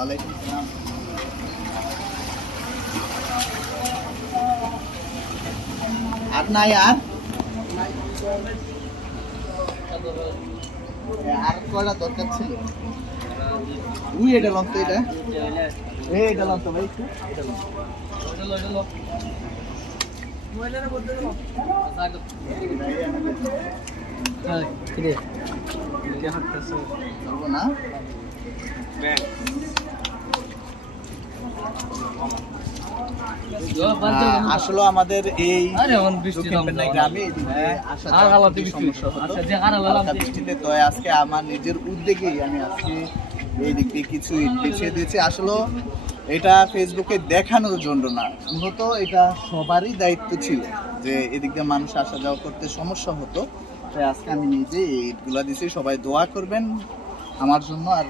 ওয়ালাইকুম আসসালাম। আর নাই আর কয়টা দরকার ছিল? এটা লম তো, এটা লম তো ভাই, এটা লম। না আসলে আমাদের এই গ্রামে বৃষ্টিতে তো আজকে আমার নিজের উদ্যোগেই আমি আজকে এই দিক দিয়ে কিছু ইট বিছিয়ে দিয়েছি। আসলে এটা ফেসবুকে দেখানোর জন্য না, মূলত এটা সবারই দায়িত্ব ছিল যে এদিক দিয়ে মানুষ আসা যাওয়া করতে সমস্যা হতো, তাই আজকে আমি নিজে এই ইটগুলা দিয়েছি। সবাই দোয়া করবেন আমার জন্য। আর